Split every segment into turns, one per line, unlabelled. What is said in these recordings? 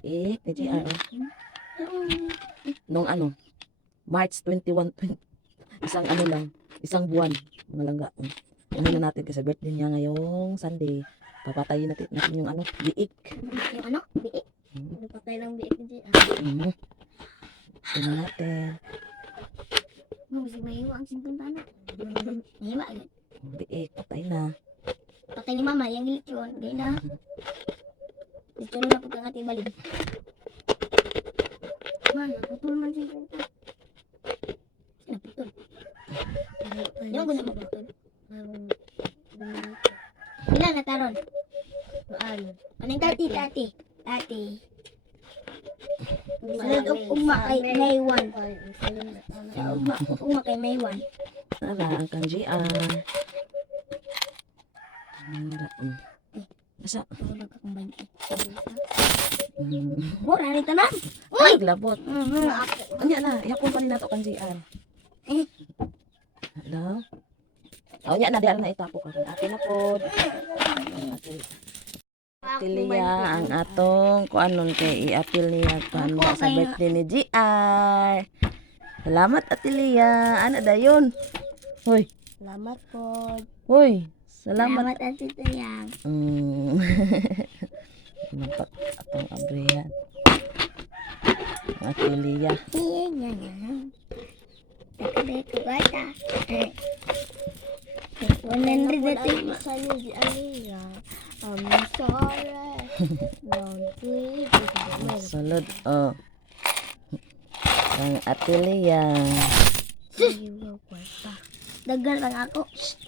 Biik ni JR. Nung ano, March 21, isang ano lang, isang buwan. Mga langga. Ano na natin kasi birthday niya ngayong Sunday. Papatayin natin yung ano, biik.
Yung ano? Biik. Napatay lang biik ni JR.
Tingnan natin.
Masig mahiwa ang sintong tana. Mahiwa agad.
Biik, patay na.
Patay ni mama, yung gilit yun. Gaya na. Gusto na po kang ating balik. Man, naputol man sintong tana. Naputol. Yung guna maputol. Ilan na taron? Anong tati? Sunod ugma kay May 1. Ugma kay May 1.
Nala, ang kang JR. Asa?
Mura rin tanan.
Uy! Labot. Anya na, yakon pa ni nato kang JR. Hello? Oh, nya na diyan na itapo ka. Ate na po. Atilia ang atong kuanon kay i-apil niya kuan sa birthday ni JR. Salamat Atilia. Ana dayon. Hoy,
Salamat po.
hoy. Salamat.
Salamat at tutuyang.
Nampak atong abrihan. Atilia.
Iya. Takabay ko gata. 100 natin. Sa'yo di Aliyah. I'm sorry. Don't please.
Salud. Oh. Ang Atilia.
Dagan lang ako.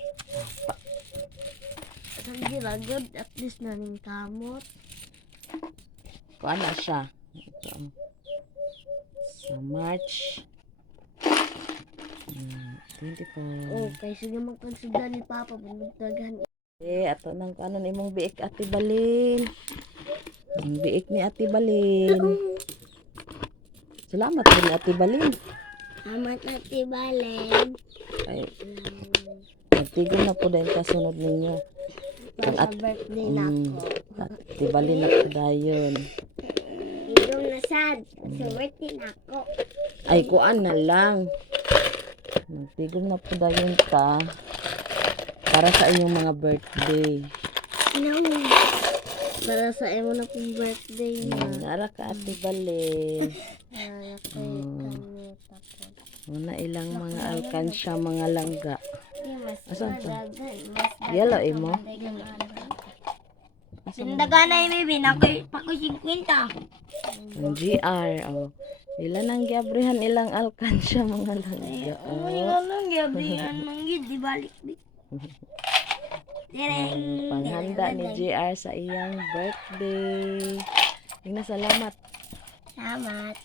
Sige lagod. At least naning kamot.
Kuan na siya. Ito. Sa March 24.
Oh, kay sige magkonsider ni Papa. Dagan.
Ato nang kanon imong biik Ate Balin. Ang biik ni Ate Balin. Salamat din Ate Balin.
Salamat Ate Balen.
Ay, nagtigil na po dahil kasunod ninyo.
Sa birthday na ako.
Ate Balin na po dayon.
Ikaw na sad. Sa birthday na ako.
Ay, kuan na lang. Nagtigil na po dayon ka. Para sa inyong mga birthday.
Ano? Para sa imo na pong birthday na.
Nara ka Ate Balin.
Mas
Muna ilang mga alkansya, mga langga. Asan to?
dagan.
Yellow imo?
Sindagan na yung baby. Pako 50.
Ang GR. Oh. Ilan ang giabrihan ilang alkansya, mga langga.
Oh,
Oh.
yun lang. Gabi yan. Manggid. Di balik. Direng.
Panghanda ni JR sa iyang birthday. Tingnan, salamat.
Salamat.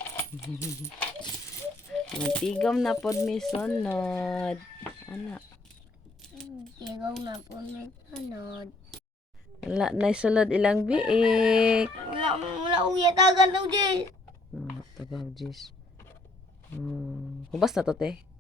Magtigom na pod mi sunod. Ana.
Ikaw na po may tanod.
Wala na sulod ilang biik.
Wala uyatagan daw, Jay.
Tagaw jis. Hubas na to te.